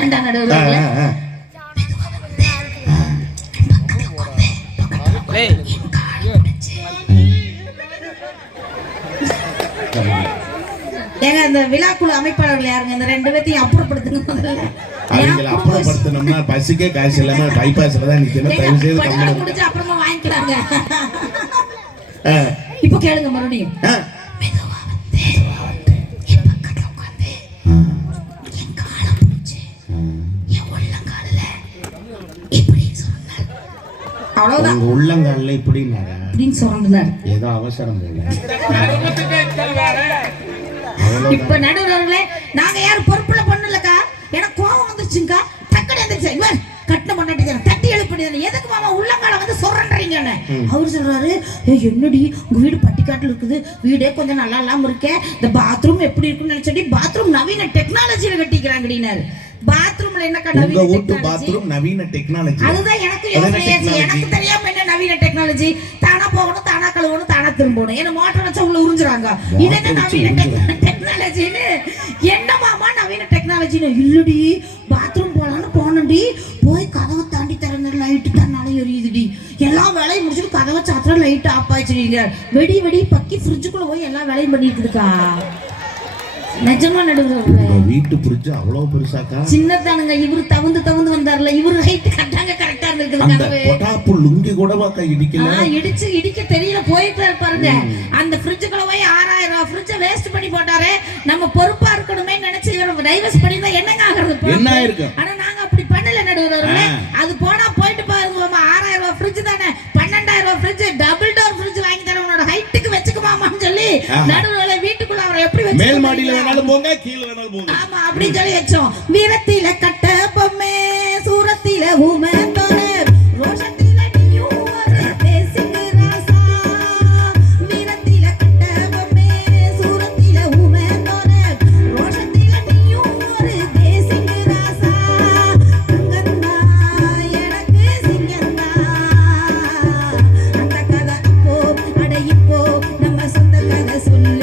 வேண்டாம் நடுவர்களே. ஏங்க இந்த விழாக்குழு அமைப்பாளர்கள் யாருங்க? இந்த ரெண்டு பேத்தையும் அப்புறப்படுத்துங்க. அவங்களை அப்புறப்படுத்தணும்னா பஸ்ஸுக்கே காசு இல்லாம பைபாஸ்ல தான் நிக்கணும். தயவு செய்து கம்பெனி முடிச்சு அப்புறமா வாங்கிக்கலாங்க. இப்போ கேளுங்க மறுபடியும். அவ்வளவுதான். உள்ளங்கால இப்படி சொல்றாரு. ஏதோ அவசரம் போல. இப்ப நடுவர்களே, நாங்க யாரும் பொறுப்புல பண்ணலக்கா. எனக்கு கோவம் வந்துருச்சுங்கக்கா. டக்குனு வந்துருச்சு. இவர் கட்டின பண்ணாட்டி தட்டி எழுப்பிடுது. எதுக்கு மாமா உள்ளங்கால வந்து சொல்றீங்கன்னு அவரு சொல்றாரு. என்னடி உங்க வீடு பட்டிக்காட்டுல இருக்குது, வீடே கொஞ்சம் நல்லா இல்லாம இருக்கே, இந்த பாத்ரூம் எப்படி இருக்குன்னு நினைச்சடி, பாத்ரூம் நவீன டெக்னாலஜியில கட்டிக்கிறாங்கடினாரு. பாத்ரூம்ல என்ன நவீன டெக்னாலஜி? அதுதான் எனக்கு எனக்கு தெரியாம என்ன நவீன டெக்னாலஜி. தானா போகணும், தானா கழுவணும், தானா திரும்பணும். என்ன மோட்டர் வச்சா உள்ள உறிஞ்சுறாங்க. இது என்ன நவீன டெக்னாலஜின்னு? என்ன மாமா நவீன டெக்னாலஜின்னு? இல்லடி, பாத்ரூம் போலான்னு போனடி, போய் கதவை தாண்டி திறந்த லைட்டு தன்னால எரியுதுடி. எல்லா வேலையும் முடிச்சுட்டு கதவை சாத்திர லைட் ஆஃப் ஆயிடுச்சுங்க. வெடி வெடி பக்கி ஃப்ரிட்ஜுக்குள்ள போய் எல்லா வேலையும் பண்ணிட்டு இருக்கா. நிஜமா நடுவுல வீட்டு புரிஞ்சு அவ்வளவு பெருசாக்கா? சின்னதானுங்க. இவரு தவுந்து வந்தார்ல, இவரு ஹைட் கட்டாங்க கரெக்டா இருக்குது. பொட்டாப்பு லுங்கி கூட வாக்கா இடிக்கல. இடிக்க தெரியல போயிட்டு பாருங்க. அந்த ஃப்ரிட்ஜுக்குள்ள போய் 6000 ரூபாய் ஃப்ரிட்ஜ வேஸ்ட் பண்ணி போட்டாரு. நம்ம பொறுப்பா இருக்கணுமே நினைச்சு இவரு டைவர்ஸ் பண்ணிருந்தா என்னங்க ஆகுறது? என்ன ஆயிருக்கு? ஆனா நாங்க அப்படி பண்ணல நடுவுல. அது போனா போயிட்டு பாருங்க. 6000 ரூபாய் ஃப்ரிட்ஜ் தானே, 12000 ரூபாய் ஃப்ரிட்ஜ், டபுள் டோர் ஃப்ரிட்ஜ் வாங்கி தர உன்னோட ஹைட்டுக்கு வச்சுக்குமாமான்னு சொல்லி நடுவுல வீட்டுக்குள்ள அவரை எப்படி வச்சு மேல் மாடியில வேணாலும் போங்க, கீழ வேணாலும் போங்க. ஆமா அப்படி சொல்லி வச்சோம். வீரத்தில கட்ட பொம்மே, சூரத்தில ஊமை தோனே, ரோஷத்தில நீயும் ஒரு தேசிங்க ராசா. வீரத்தில கட்ட பொம்மே, சூரத்தில ஊமை தோனே, ரோஷத்தில நீயும் ஒரு தேசிங்க ராசா. தங்கந்தா எனக்கு சிங்கந்தா. அந்த கதை அப்போ அட இப்போ நம்ம சொந்த கதை சொல்லு.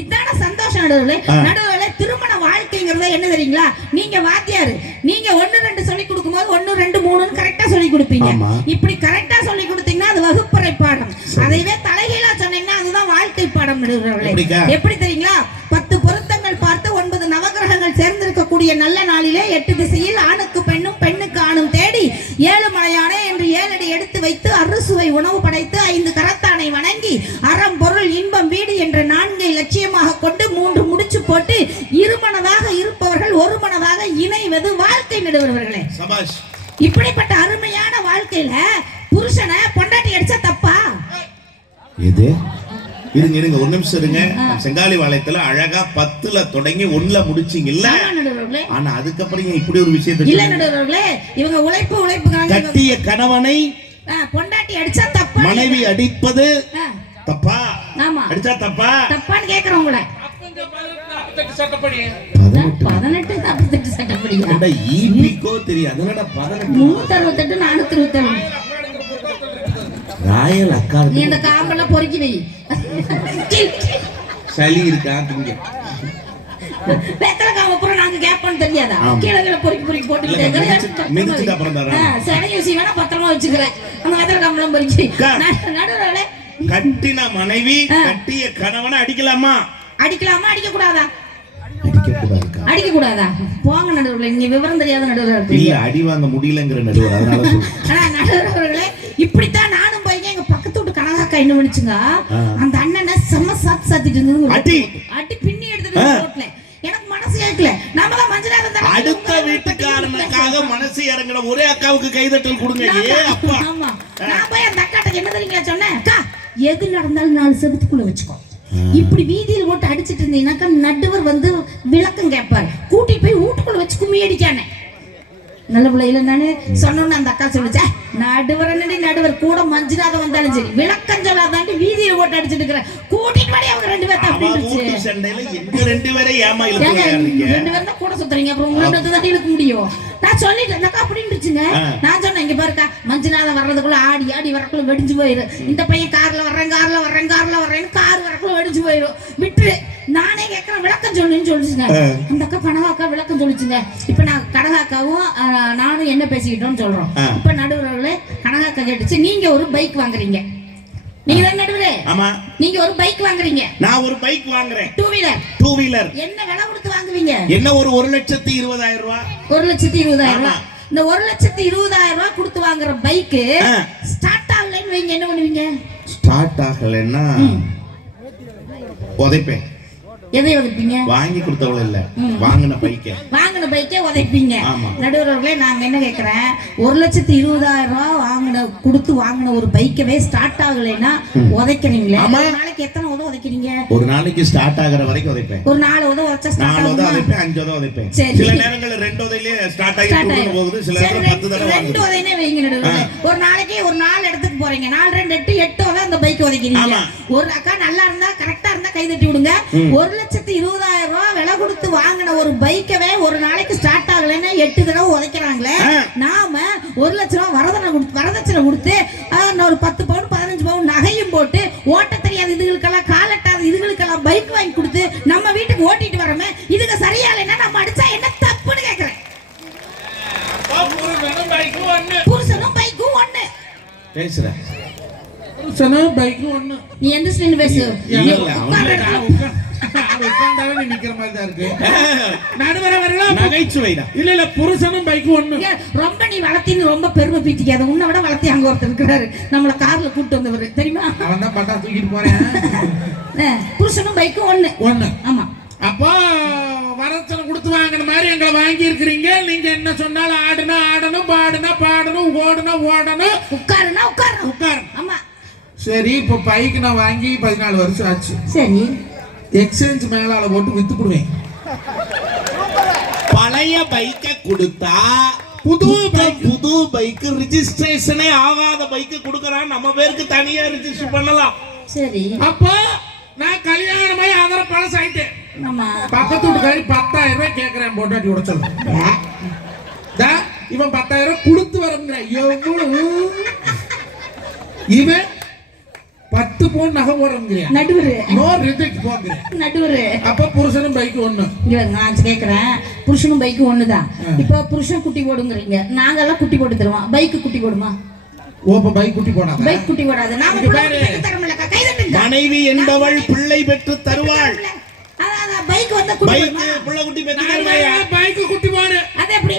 இதான சந்தோஷம் நடுவுல. நடுவுல திருமண வாழ்க்கைங்கிறது என்ன தெரியுங்களா? நீங்க வாத்தியாரு, நீங்க 1 2 சொல்லி கொடுக்கும்போது 1 2 3ன்னு கரெக்டா சொல்லி கொடுப்பீங்க. இப்படி கரெக்டா சொல்லி கொடுத்தீங்கன்னா அது வகுப்பறை பாடம். அதைவே தலைகீழா சொன்னீங்கன்னா அதுதான் வாழ்க்கை பாடம் நடுவுல. எப்படி தெரியுங்களா? 10 பொருத்தங்கள் பார்த்து 9 நவகிரகங்கள் சேர்ந்திருக்கக்கூடிய நல்ல நாளிலே 8 திசையில் ஆணுக்கு பெண்ணும் பெண்ணுக்கு ஆணும் தேடி 7 மலையானே என்று 7 அடி எடுத்து வைத்து அறுசுவை உணவு படைத்து 5 கரத்தானை வணங்கி அறம் பொருள் இன்பம் வீடு என்ற 4 லட்சியமாக கொண்டு 3 முடிச்சு போட்டு இருமனதாக இருப்பவர்கள் ஒரு மனதாக இணைவது வாழ்க்கை நடுவர்களே. சபாஷ். இப்படிப்பட்ட அருமையான வாழ்க்கையில புருஷனை பொண்டாட்டி அடிச்சா தப்பா? இது இருங்க ஒரு நிமிஷம் இருங்க. செங்காலி வாளையத்துல அழகா 10ல தொடங்கி 1ல முடிச்சீங்கல்ல. ஆனா அதுக்கப்புறம் இப்படி ஒரு விஷயத்தை இல்ல நடுவர்களே, இவங்க உழைப்பு கட்டிய கணவனை பொண்டாட்டி அடிச்சா தப்பா? மனைவி அடிப்பது தப்பா? ஆமா. அடிச்சா தப்பா? தப்பான்னு கேக்குறேன் உங்களை. 18 சட்டப்படி 18 சட்டப்படியா? அட ஈபிகோ தெரியாது. என்னடா 18 368 427 ராயல் அக்கா. நீ அந்த காம்பெல்லாம் பொறுக்கி வை. சளி இருக்கா திங்க? வெத்தலை காம்பை பூரா நாங்க கேப்போன்னு தெரியாதா? கீழே பொறுக்கி போட்டு மிதிச்சுட்டு அப்புறம் தரேன். சடையூசி வேணா பத்திரமா வச்சுக்கிறேன். அந்த வெத்தலை காம்பெல்லாம் பொறுக்கி. நடுவர்களே, கட்டின மனைவி கட்டிய கணவனை அடிக்கலாமா? அடிக்க கூடாதா? அடிக்க கூடாதா? போங்க நடுவர்களே, நீங்க விவரம் தெரியாத நடுவர்கள். இல்ல அடி வாங்க முடியலங்கிற நடுவர், அதனால ஆனா நடுவர்களே இப்படித்தான் நானும் போய் எங்க பக்கத்து வீட்டு கனகாக்கா என்ன பண்ணுச்சுங்க, அந்த அண்ணனை செம்ம சாத்திட்டு இருந்தது. அடி பின்னி எடுத்துட்டு ரோட்ல. எனக்கு மனசு கேட்கல. நம்மள மஞ்சள் இருந்தா அடுத்த வீட்டுக்காரனுக்காக மனசு இறங்குற ஒரே அக்காவுக்கு கைதட்டல் கொடுங்க. அப்பா ஆமா, நான் போய் அந்த அக்காட்ட என்ன தெரியுங்களா சொன்னேன்? அக்கா, எது நடந்தாலும் 4 செவத்துக்குள்ள வச்சுக்கோ. இப்படி வீதியில் ஓட்டு அடிச்சிட்டு இருந்தீங்கன்னாக்கா நடுவர் வந்து விளக்கம் கேட்பாரு. கூட்டிட்டு போய் வீட்டுக்குள்ள வச்சு கும்மி அடிக்கானே. நல்ல பிள்ளைல நானு சொன்னோன்னு அந்த அக்கா சொல்லிச்சேன், நடுவர் கூட மஞ்சுநாத வந்தாலும் சரி விளக்கம் சொல்லாதாண்டி வீதியில போட்டு அடிச்சிட்டு இருக்கிற கூட்டிட்டு வாடி அவங்க ரெண்டு பேர்த்த அப்படினுச்சு சண்டையில எங்க ரெண்டு பேரை ஏமா இழுத்துறீங்க ரெண்டு பேரும் தான் கூட சுத்துறீங்க அப்புறம் உங்களுக்கு தான் இழுக்க முடியும் நான் சொல்லிட்டேன் அப்படின்னுச்சுங்க நான் சொன்னேன் இங்க பாருக்கா மஞ்சுநாதம் வர்றதுக்குள்ள ஆடி ஆடி வரக்குள்ள வெடிஞ்சு போயிடும் இந்த பையன் கார்ல வர்றேன்னு கார் வரக்குள்ள வெடிஞ்சு போயிடும் விட்டுரு நானே கேட்கறேன் விளக்கம் சொல்லுன்னு சொல்லிச்சுங்க அந்த அக்கா கனகாக்கா விளக்கம் சொல்லிச்சுங்க இப்ப நான் கனகாக்காவும் நானும் என்ன பேசிக்கிட்டோம்னு சொல்றோம் இப்ப நடுவர்களே கனகாக்கா கேட்டுச்சு நீங்க ஒரு பைக் வாங்குறீங்க நீங்க தான் நடுவரே ஆமா நீங்க ஒரு பைக் வாங்குறீங்க நான் ஒரு பைக் வாங்குறேன் டூ வீலர் என்ன விலை கொடுத்து வாங்குவீங்க என்ன ஒரு 1,20,000 ரூபாய் 1,20,000 இந்த 1,20,000 ரூபாய் கொடுத்து வாங்குற பைக் ஸ்டார்ட் ஆகலைன்னு வைங்க என்ன பண்ணுவீங்க ஸ்டார்ட் ஆகலைன்னா உதைப்பேன் எதை உதைப்பீங்க வாங்கி கொடுத்தவள இல்ல வாங்கின பைக்கே உதைப்பீங்க நடுவர்களே நாங்க என்ன கேக்குறேன் 1,20,000 ரூபாய் கொடுத்து வாங்கின ஒரு பைக்கவே ஸ்டார்ட் ஆகலைன்னா உதைக்கிறீங்களே ஒரு நாளைக்கு எத்தனை உதைக்கிறீங்க ஒரு நாளைக்கு ஸ்டார்ட் ஆகுற வரைக்கும் உதைப்பேன் ஒரு 4 உதைச்சா ஸ்டார்ட் ஆகும் 4 உதைப்பேன் 5 உதைப்பேன் சில நேரங்கள்ல 2 உதையிலே ஸ்டார்ட் ஆகி போகுது சில நேரத்துல 10 தடவை 2 உதைனே வைங்க நடுவர்களே ஒரு நாளைக்கு ஒரு 4 இடத்துக்கு போறீங்க 4 2 8 உதை அந்த பைக் உதைக்கிறீங்க ஒரு அக்கா நல்லா இருந்தா கரெக்டா இருந்தா கை தட்டி விடுங்க 1,20,000 ரூபாய் விலை கொடுத்து வாங்கின ஒரு பைக்கவே ஒரு நாளைக்கு ஸ்டார்ட் ஆகலைன்னா 8 தடவை உதைக்கிறாங்களே நாம 1,00,000 ரூபாய் வரதட்சணை கொடுத்து ஒரு 10 பவுன் 15 பவுன் நகையும் போட்டு ஓட்ட தெரியாத இதுகளுக்கெல்லாம் காலட்டாத இதுகளுக்கெல்லாம் பைக் வாங்கி கொடுத்து நம்ம வீட்டுக்கு ஓட்டிட்டு வரமே இதுக்கு சரியா இல்லைன்னா நம்ம அடிச்சா என்ன தப்புன்னு கேக்குறேன் புருஷனும் பைக்கும் ஒண்ணு பேசுற புருஷனும் பைக்கும் ஒண்ணு நீ எந்த ஸ்டைல் பேசு உட்கார்ந்தாவே நிக்கிற மாதிரி தான் இருக்கு நடுவர வரலாம் நகைச்சுவைடா இல்ல புருஷனும் பைக் ஒண்ணு ரொம்ப நீ வளர்த்தின்னு ரொம்ப பெருமை பீத்திக்காத உன்னை விட வளர்த்தி அங்க ஒருத்தர் இருக்கிறாரு நம்மள கார்ல கூட்டு வந்தவர் தெரியுமா அவன் தான் பட்டா தூக்கிட்டு போறேன் புருஷனும் பைக்கும் ஒண்ணு ஆமா அப்போ வரதட்சணை கொடுத்து வாங்கின மாதிரி எங்களை வாங்கி இருக்கிறீங்க நீங்க என்ன சொன்னாலும் ஆடுனா ஆடணும் பாடுனா பாடணும் ஓடுனா ஓடணும் உட்காருனா உட்காரு ஆமா சரி இப்போ பைக் நான் வாங்கி 14 வருஷம் ஆச்சு சரி எக்ஸ்சேஞ்ச் மேலால போட்டு வித்துடுவேன் பழைய பைக்கை கொடுத்தா புது பைக் ரெஜிஸ்ட்ரேஷனே ஆகாத பைக் கொடுக்கறான் நம்ம பேருக்கு தனியா ரெஜிஸ்டர் பண்ணலாம் சரி அப்போ நான் கல்யாணமாயி அதர பழச ஆயிட்டேன் ஆமா பக்கத்து வீட்டுக்காரி 10,000 ரூபாய் கேக்குறேன் பொண்டாட்டி விட சொல்ல இவன் 10,000 ரூபாய் கொடுத்து வரங்க இவன் 10 பவுன் நகை போடுறேங்கிறியா நடுவரு நோ ரிஜெக்ட் போங்க நடுவரு அப்ப புருஷனும் பைக் ஒண்ணு இல்ல நான் கேக்குறேன் புருஷனும் பைக் ஒண்ணுதான் இப்ப புருஷன் குட்டி போடுங்கறீங்க நாங்க எல்லாம் குட்டி போட்டு தருவோம் பைக் குட்டி போடுமா ஓப்ப பைக் குட்டி போடாத பைக் குட்டி போடாத நாம குட்டி தரமல கை தட்டுங்க மனைவி என்பவள் பிள்ளை பெற்று தருவாள் அத பைக் வந்து குட்டி பைக் புள்ள குட்டி பெற்று தருவாயா பைக் குட்டி போடு அது எப்படி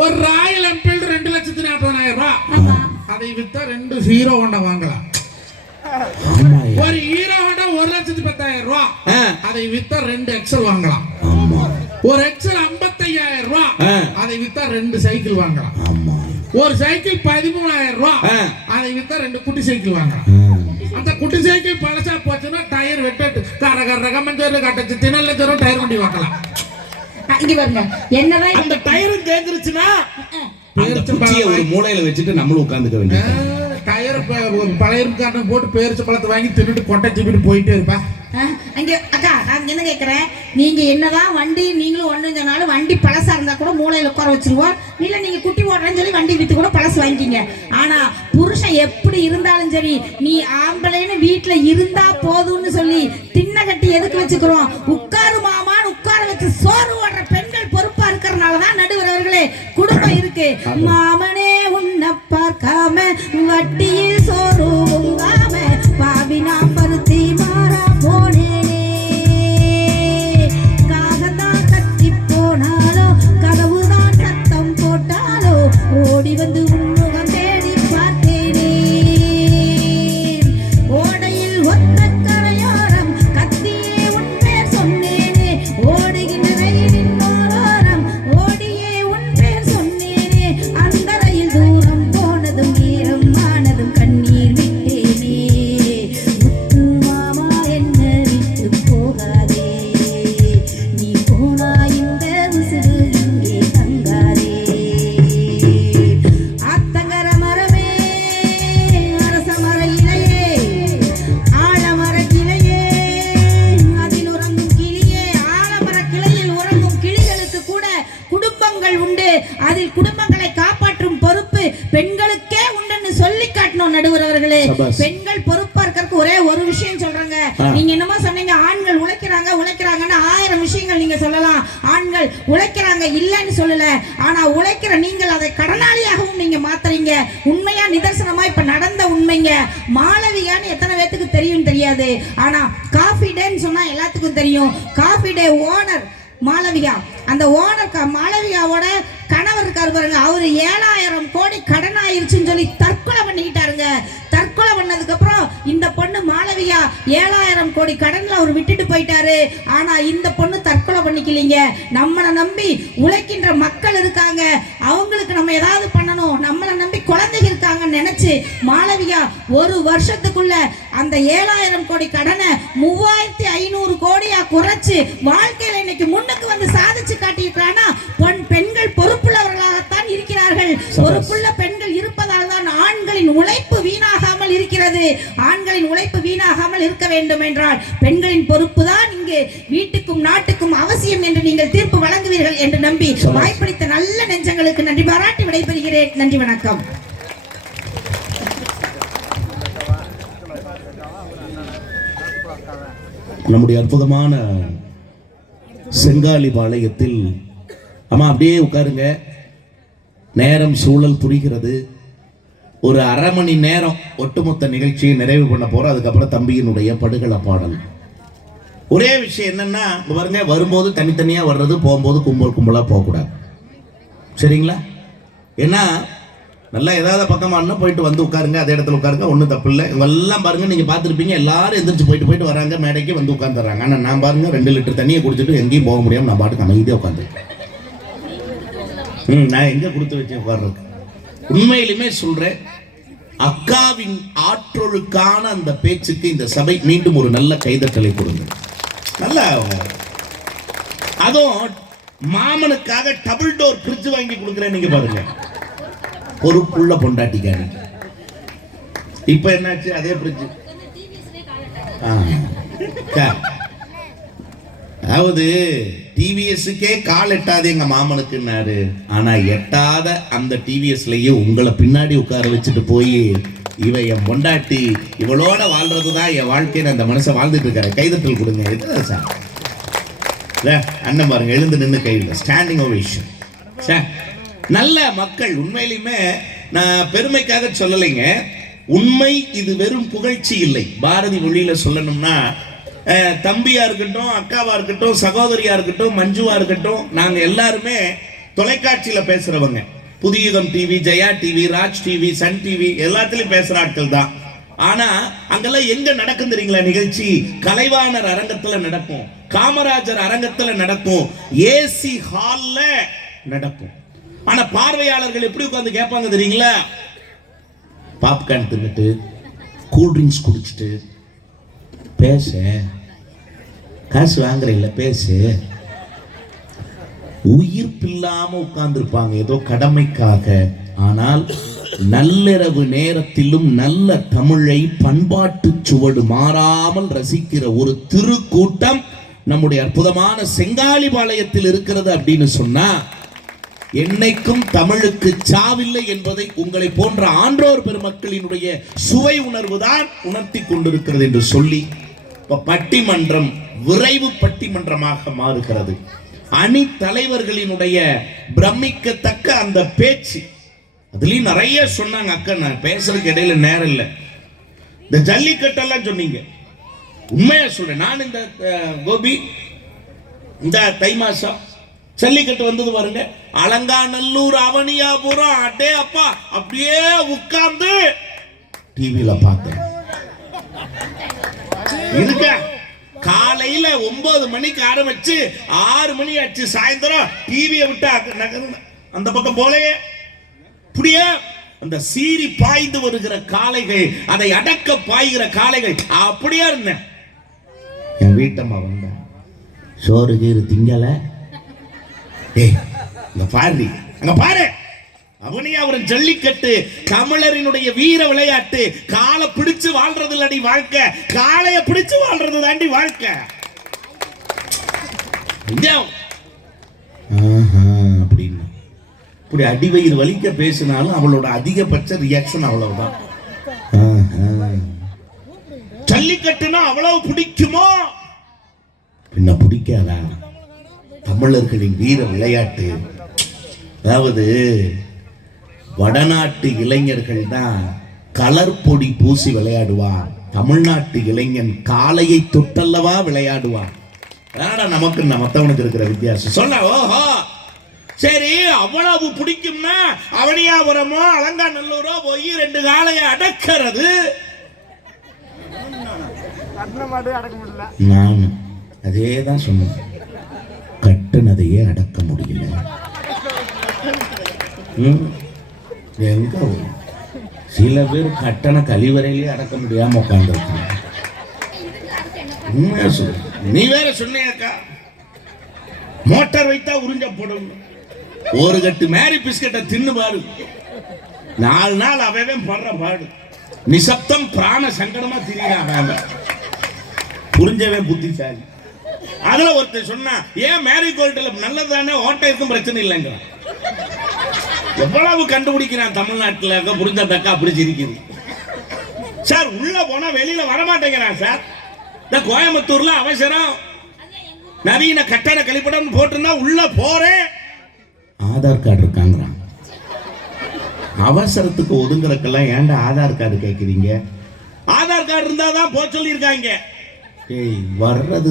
ஒரு ராயல் என்ஃபீல்ட் 2,40,000 ரூபாய் ஆமா அதை வித்தா 2 ஹீரோ ஹோண்டா வாங்கலாம் ஒரு ஹீரோ ஹோண்டா 1,10,000 ரூபாய் அதை வித்தா 2 எக்ஸல் வாங்கலாம் ஒரு எக்ஸல் 55,000 ரூபாய் அதை வித்தா 2 சைக்கிள் வாங்கலாம் ஒரு சைக்கிள் 13,000 ரூபாய் அதை வித்தா 2 குட்டி சைக்கிள் வாங்கலாம் அந்த குட்டி சைக்கிள் பழசா போச்சுன்னா டயர் வெட்டு கர கமஞ்சோரு கட்டச்சு திணல்ல ஜோரம் டயர் வண்டி வாங்கலாம் இங்க பாருங்க என்னதான் அந்த டயரும் தேஞ்சிருச்சுனா அந்த குச்சியை ஒரு மூலையில வச்சுட்டு நம்மளும் உட்கார்ந்துக்க வேண்டியது டயர் பழையக்காரனை போட்டு பேரிச்ச பழத்தை வாங்கி தின்னுட்டு கொட்டை திப்பிட்டு போயிட்டே இருப்பா அங்க அக்கா நான் என்ன கேக்குறேன் நீங்க என்னதான் வண்டி நீங்களும் ஒண்ணுங்கனாலும் வண்டி பழசா இருந்தா கூட மூளையில உட்கார வச்சிருவோம் இல்ல நீங்க குட்டி போடுறேன்னு சொல்லி வண்டி வித்து கூட பழசு வாங்கிக்கிங்க ஆனா புருஷன் எப்படி இருந்தாலும் சரி நீ ஆம்பளைன்னு வீட்டுல இருந்தா போதும்னு சொல்லி தின்ன கட்டி எதுக்கு வச்சுக்கிறோம் உட்காரு மாமான்னு உட்கார வச்சு சோறு ஓடுற பெண்கள் பொறுப்பா இருக்கிறதுனாலதான் நடுவர் அவர்களே குடும்பம் இருக்கு மாமனே உன்னை பார்க்காம வட்டியில் சோறு உங்காம பாவினா பருத்தி மாறா போனேனே காகத்தான் கத்தி போனாலோ கதவுதான் சத்தம் போட்டாலோ ஓடி வந்து உன்முகம் தேடி பார்த்தேனே ஓடையில் ஒத்த கரையோரம் கத்தியே உன் பேர் சொன்னேனே ஓடுகின்ற ரயிலின் ஓரோரம் ஓடியே உன் பேர் சொன்னேனே அந்த ரயில் தூரம் போனதும் ஈரம் ஆனதும் நடுவர் அவர்களே. பெண்கள் பொறுப்பா இருக்கிறதுக்கு ஒரே ஒரு விஷயம் சொல்றாங்க. நீங்க என்னமோ சொன்னீங்க, ஆண்கள் உழைக்கிறாங்கன்னு 1000 விஷயங்கள் நீங்க சொல்லலாம். ஆண்கள் உழைக்கிறாங்க இல்லன்னு சொல்லல. ஆனா உழைக்கிற நீங்கள் அதை கடனாளியாகவும் நீங்க மாத்துறீங்க. உண்மையா நிதர்சனமா இப்ப நடந்த உண்மைங்க. மாளவிகான்னு எத்தனை பேத்துக்கு தெரியும் தெரியாது. ஆனா காஃபி டேன்னு சொன்னா எல்லாத்துக்கும் தெரியும். Coffee day owner Malavika. அந்த ஓனர் மாளவிகாவோட கணவர் இருக்காரு பாருங்க, அவரு 7000 கோடி கடன் ஆயிருச்சுன்னு சொல்லி தற்கொலை பண்ணிக்கிட்டாருங்க. தற்கொலை பண்ணதுக்கு அப்புறம் இந்த பொண்ணு மாளவிகா 7000 கோடி கடன்ல அவர் விட்டுட்டு போயிட்டாரு. ஆனா இந்த பொண்ணு தற்கொலை பண்ணிக்கலீங்க. நம்மளை நம்பி உழைக்கின்ற மக்கள் இருக்காங்க, அவங்களுக்கு நம்ம ஏதாவது பண்ணணும், நம்மளை நம்பி குழந்தைங்க இருக்காங்கன்னு நினைச்சு மாளவிகா ஒரு வருஷத்துக்குள்ள அந்த 7000 கோடி கடனை 3500 கோடியா குறைச்சு வாழ்க்கையில இன்னைக்கு முன்னுக்கு வந்து சாதிச்சு காட்டியிருக்கானா. பெண்கள் பொறுப்புள்ளவர்களாகத்தான் இருக்கிறார்கள். பொறுப்புள்ள பெண்கள் இருப்பதால் தான் ஆண்களின் உழைப்பு வீணாகாமல் இருக்கிறது. ஆண்களின் உழைப்பு வீணாகாமல் இருக்க வேண்டும் என்றால் பெண்களின் பொறுப்பு தான் இங்கு வீட்டுக்கும் நாட்டுக்கும் அவசியம் என்று நீங்கள் தீர்ப்பு வழங்குவீர்கள் என்று நம்பி வாய்ப்பளித்த நல்ல நெஞ்சங்களுக்கு நன்றி பாராட்டி விடைபெறுகிறேன். நன்றி, வணக்கம். நம்முடைய அற்புதமான செங்காலி பாளையத்தில் அம்மா அப்படியே உட்காருங்க. நேரம் சூழல் புரிகிறது. ஒரு அரை மணி நேரம் ஒட்டுமொத்த நிகழ்ச்சியை நிறைவு பண்ண போறோம். அதுக்கப்புறம் தம்பியினுடைய படுகள பாடல். ஒரே விஷயம் என்னன்னா, பாருங்க, வரும்போது தனித்தனியா வர்றது, போகும்போது கும்பலா போகக்கூடாது. சரிங்களா? ஏன்னா நல்லா ஏதாவது பக்கமானா போயிட்டு வந்து உட்காருங்க, அதே இடத்துல உட்காருங்க, ஒன்றும் தப்பு இல்லை. இவங்கெல்லாம் பாருங்க, நீங்கள் பார்த்துருப்பீங்க, எல்லாரும் எந்திரிச்சு போயிட்டு வராங்க, மேடைக்கு வந்து உட்காந்துறாங்க. ஆனால் நான் பாருங்க 2 லிட்டர் தண்ணியை குடிச்சிட்டு எங்கேயும் போக முடியாமல் நான் பாட்டுக்கு அமைதியாக உட்காந்துருக்கேன். நான் எங்கே கொடுத்து வச்சேன் உட்கார்றதுக்கு? உண்மையிலுமே சொல்றேன், அக்காவின் ஆற்றலுக்கான அந்த பேச்சுக்கு இந்த சபை மீண்டும் ஒரு நல்ல கைதட்டலை கொடுங்க. நல்லா அதுவும் மாமனுக்காக டபுள் டோர் ஃப்ரிட்ஜ் வாங்கி கொடுக்குறேன். நீங்க பாருங்க, பொறுப்புள்ள பொண்டாட்டிக்காரி. இப்ப என்னாச்சு? அதே ஃப்ரிட்ஜ். அதாவது டிவிஎஸ்க்கே கால் எட்டாது எங்க மாமனுக்குன்னாரு. ஆனா எட்டாத அந்த டிவிஎஸ்லயும் உங்களை பின்னாடி உட்கார வச்சுட்டு போய் இவ என் பொண்டாட்டி, இவளோட வாழ்றதுதான் என் வாழ்க்கைன்னு அந்த மனுஷன் வாழ்ந்துட்டு இருக்காரு. கைதட்டல் கொடுங்க. எத்தனை சார் அண்ணன் பாருங்க, எழுந்து நின்று கையில் ஸ்டாண்டிங் ஓவேஷன். நல்ல மக்கள். உண்மையிலுமே நான் பெருமைக்காக சொல்லலைங்க, உண்மை. இது வெறும் புகழ்ச்சி இல்லை. பாரதி மொழியில சொல்லணும்னா, தம்பியா இருக்கட்டும், அக்காவா இருக்கட்டும், சகோதரியா இருக்கட்டும், மஞ்சுவா இருக்கட்டும், நாங்க எல்லாருமே தொலைக்காட்சியில பேசுறவங்க. Puthuyugam TV, Jaya TV, Raj TV, Sun TV எல்லாத்திலும் பேசுற ஆட்கள் தான். ஆனா அங்கெல்லாம் எங்க நடக்கும் தெரியுங்களா நிகழ்ச்சி? கலைவாணர் அரங்கத்துல நடக்கும், காமராஜர் அரங்கத்துல நடக்கும், ஏசி ஹால்ல நடக்கும். ஆனா பார்வையாளர்கள் எப்படி உட்கார்ந்து கேட்பாங்க தெரியுங்களா? பாப்கார்ன் தின்னுட்டு, கூல் ட்ரிங்க்ஸ் குடிச்சிட்டு, பேச காசு வாங்குற இல்ல, பேசு. உயிர்ப்பில்லாம உட்கார்ந்து இருப்பாங்க ஏதோ கடமைக்காக. ஆனால் நள்ளிரவு நேரத்திலும் நல்ல தமிழை பண்பாட்டு சுவடு மாறாமல் ரசிக்கிற ஒரு திருக்கூட்டம் நம்முடைய அற்புதமான செங்காலிபாளையத்தில் இருக்கிறது அப்படின்னு சொன்னா, என்னைக்கும் தமிழுக்கு சாவில்லை என்பதை உங்களை போன்ற ஆன்றோர் பெருமக்களினுடைய சுவை உணர்வு தான் உணர்த்தி கொண்டிருக்கிறது என்று சொல்லி, பட்டிமன்றம் விரைவு பட்டிமன்றமாக மாறுகிறது. அணி தலைவர்களினுடைய பிரமிக்கத்தக்க அந்த பேச்சு, அதுலயும் நிறைய சொன்னாங்க. அக்கா, நான் பேசுறதுக்கு இடையில நேரம் இல்லை. இந்த ஜல்லிக்கட்டெல்லாம் சொன்னீங்க, உண்மையா சொல்றேன். நான் இந்த கோபி இந்த தை மாசம் ஜல்லிக்கட்டு வந்தது பாருங்க, அலங்காநல்லூர், அவனியாபுரம், அடே அப்பா, அப்படியே உட்கார்ந்து டிவியில பார்த்தேன். இருக்க காலையில 9 மணிக்கு ஆரம்பிச்சு 6 மணி ஆச்சு சாயந்தரம் டிவியை விட்டு அந்த பக்கம் போலயே அப்படியே அந்த சீறி பாய்ந்து வருகிற காளைகள், அதை அடக்க பாய்கிற காளைகள், அப்படியே இருந்தேன். என் வீட்டம்மா வந்த சோறு கீறு திங்கல, பாரு அங்க பாரு, அவனியாபுரம் ஜல்லிக்கட்டு தமிழரினுடைய வீர விளையாட்டு. காலை பிடிச்சு வாழ்றது இல்லடி வாழ்க்கை, காளைய பிடிச்சு வாழ்றது தாண்டி வாழ்க்கை. அப்படின்னு இப்படி அடிவயிறு வலிக்க பேசினாலும் அவளோட அதிகபட்ச ரியாக்ஷன் அவ்வளவுதான். ஜல்லிக்கட்டுனா அவ்வளவு பிடிக்குமோ? பின்ன பிடிக்காதா? தமிழர்களின் வீர விளையாட்டு. அதாவது வடநாட்டு இளைஞர்கள் தான் கலர் பொடி பூசி விளையாடுவான், தமிழ்நாட்டு இளைஞன் காளையை தொட்டல்லவா விளையாடுவான். நமக்கு மத்தவனுக்கு இருக்கிற வித்தியாசம் சொல்ல. ஓஹோ சரி, அவ்வளவு பிடிக்கும்னா அவனியாபுரமோ அலங்காநல்லூரோ போய் 2 காளையை அடக்கிறது. நான் அதே தான் சொன்னேன், கட்டுனதையே அடக்க முடியல. எங்க சில பேர் கட்டண கழிவறையிலே அடக்க முடியாம உட்கார்ந்துருக்காங்க. உண்மையா சொல்லு. நீ வேற சொன்னியாக்கா, மோட்டார் வைத்தா உறிஞ்ச போடும். ஒரு கட்டு மேரி பிஸ்கட்டை தின்னு பாடு, 4 நாள் அவன் படுற பாடு. நிசப்தம் பிராண சங்கடமா திரியான். புரிஞ்சவன் புத்திசாலி. அதுல ஒருத்தர் சொன்னா, ஏன் மேரி கோல்ட்ல நல்லதானே, ஓட்டை இருக்கும், பிரச்சனை இல்லைங்க. எவ்வளவு கண்டுபிடிக்கிறான் தமிழ்நாட்டில். புரிஞ்ச தக்கா அப்படி சிரிக்குது சார். உள்ள போனா வெளியில வரமாட்டேங்கிறான் சார். இந்த கோயம்புத்தூர்ல அவசரம் நவீன கட்டண கழிப்பிடம் போட்டுருந்தா உள்ள போறேன், ஆதார் கார்டு இருக்காங்கிறான். அவசரத்துக்கு ஒதுங்குறக்கெல்லாம் ஏன்டா ஆதார் கார்டு கேட்குறீங்க? ஆதார் கார்டு இருந்தாதான் போக சொல்லியிருக்காங்க. ஏய், வர்றது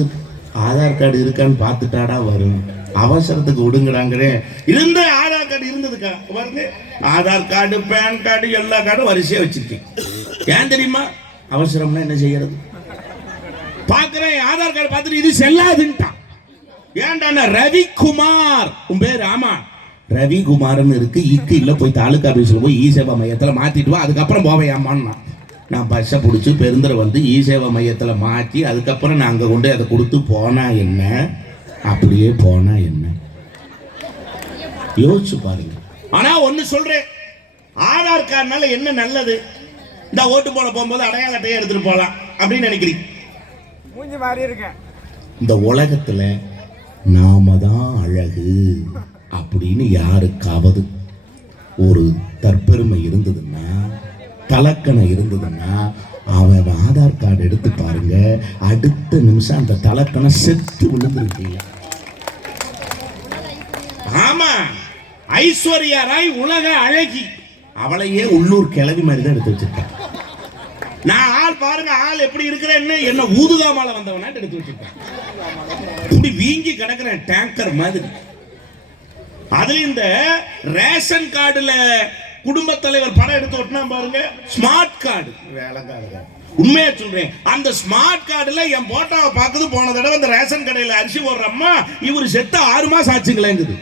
ஆதார் கார்டு இருக்கான்னு பார்த்துட்டாடா வரும். அவசரத்துக்கு ஒடுங்குறாங்களே. இருந்து ஆதார் கார்டு இருந்ததுக்கா பாருங்க, ஆதார் கார்டு பேன் கார்டு எல்லா கார்டும் வரிசையா வச்சிருக்கேன். ஏன் தெரியுமா? அவசரம்னா என்ன செய்யறது? பாக்குறேன் ஆதார் கார்டு பார்த்துட்டு இது செல்லாதுன்ட்டான். ஏன்டா? ரவிக்குமார் உன் பேர்? ஆமா ரவிக்குமார்னு இருக்கு. இல்ல போய் தாலுகா ஆபீஸ்ல போய் இ சேவா மையத்துல மாத்திட்டு வா, அதுக்கப்புறம் போவையாமான்னா. நான் பஸ்ஸை பிடிச்சி பெருந்துரை வந்து இ சேவா மையத்தில் மாற்றி அதுக்கப்புறம் நான் அங்கே கொண்டு அதை கொடுத்து போனா என்ன, அப்படியே போனா என்ன, யோசிச்சு பாருங்க. ஆனா ஒன்னு சொல்றேன், ஆதார் கார்டுனால என்ன நல்லது? இந்த ஓட்டு போட போகும்போது அடையாள அட்டையை எடுத்துட்டு போகலாம் அப்படின்னு நினைக்கிறீங்க. இந்த உலகத்துல நாம தான் அழகு அப்படின்னு யாருக்காவது ஒரு தற்பெருமை இருந்ததுன்னா, தலக்கணம் இருந்ததுன்னா, அவன் ஆதார் கார்டு எடுத்து பாருங்க, அடுத்த நிமிஷம் அந்த தலக்கணம் செத்து விழுந்துருக்கீங்க. ஆமா, ஐஸ்வர்யா ராய் உலக அழகி, அவளையே உள்ளூர் கிளவி மாதிரி தான் எடுத்து வச்சிருக்கேன். நான் ஆள் பாருங்க, ஆள் எப்படி இருக்கிறேன்னு என்ன ஊதுகாமால வந்தவனா எடுத்து வச்சிருக்கேன். இப்படி வீங்கி கிடக்குறேன் டேங்கர் மாதிரி. அதுல இந்த ரேஷன் கார்டுல குடும்ப தலைவர் படம் எடுத்து ஒட்டினா பாருங்க, ஸ்மார்ட் கார்டு. வேலைக்காரங்க உண்மையா சொல்றேன், அந்த ஸ்மார்ட் கார்டுல என் போட்டோவை பார்க்குது. போன தடவை இந்த ரேஷன் கடையில் அரிசி போடுற அம்மா, இவர் செத்த 6 மாசம் ஆச்சுங்களேங்குது.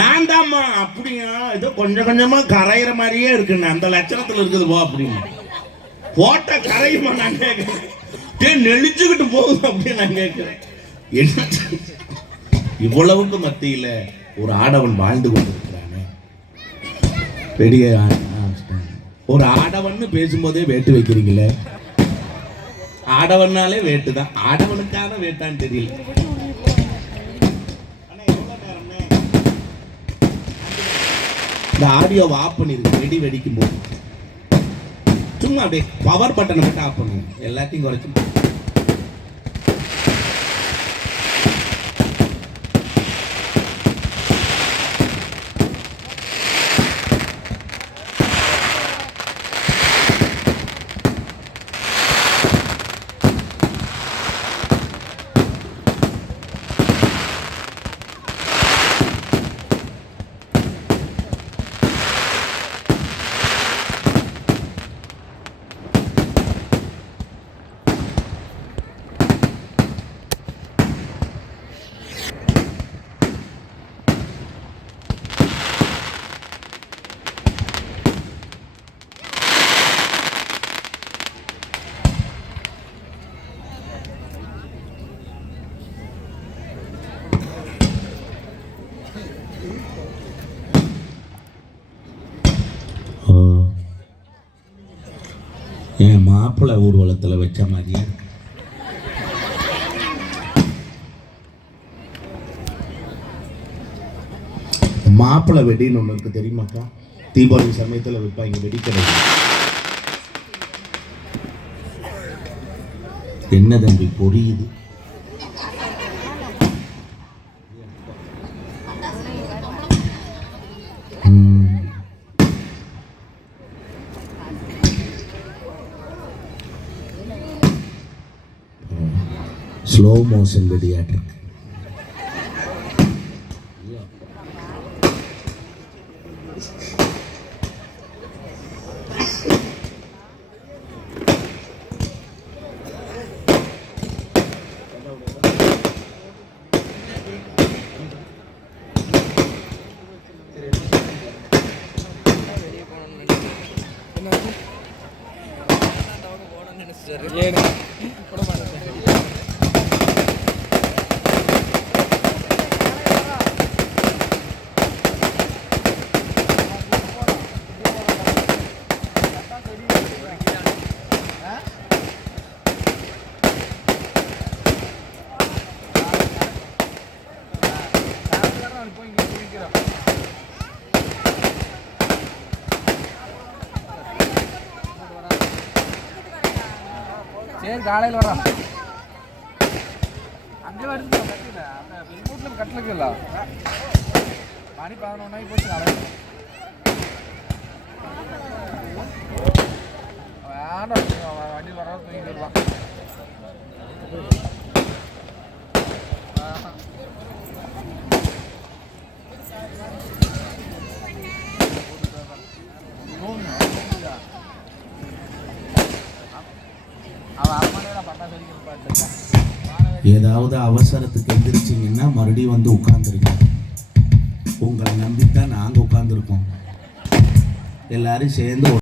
நான் தான்மா. அப்படியா? ஏதோ கொஞ்சம் கொஞ்சமா கரையிற மாதிரியே இருக்குன்னு, அந்த லட்சணத்துல இருக்குது போ அப்படின்னு. போட்ட கரையுமா நான் கேட்கிறேன், நெளிச்சுக்கிட்டு போகுது அப்படின்னு நான் கேட்கிறேன். என்ன இவ்வளவுக்கு மத்தியில ஒரு ஆடவன் வாழ்ந்து கொண்டிருக்கிறானே, பெரிய ஒரு ஆடவன் பேசும்போதே வேட்டு வைக்கிறீங்களே. ஆடவனாலே வேட்டு தான், ஆடவனுக்கான வேட்டான்னு தெரியல. இந்த ஆடியோவை ஆஃப் பண்ணிருக்கு, வெடி வெடிக்கும் போது சும்மா அப்படியே பவர் பட்டனை மட்டும் ஆஃப் பண்ணுங்க, எல்லாத்தையும் குறைச்சு. என் மாப்பிள்ளை ஊர்வலத்தில் வச்ச மாதிரியே மாப்பிள்ளை வெடின்னு ஒன்று இருக்கு தெரியுமாக்கா? தீபாவளி சமயத்தில் வைப்பாங்க வெடிக்கிறது. என்ன தம்பி பொரியுது? Slow motion வெடியாட்டிருக்கு. சரி காலையில் வரோம். அங்கே வருது கட்டில அந்த வீட்டில் கட்டலுக்குல்ல மணி 11 போச்சு. காலையில் வேண்டாம் வண்டி வர தூங்கிட்டு வருவான். ஏதாவது அவசரத்துக்கு எந்திரிச்சிங்கன்னா மறுபடியும் வந்து உட்கார்ந்துருங்க. உங்களை நம்பித்தான் நாங்கள் உட்கார்ந்துருக்கோம். எல்லாரும் சேர்ந்து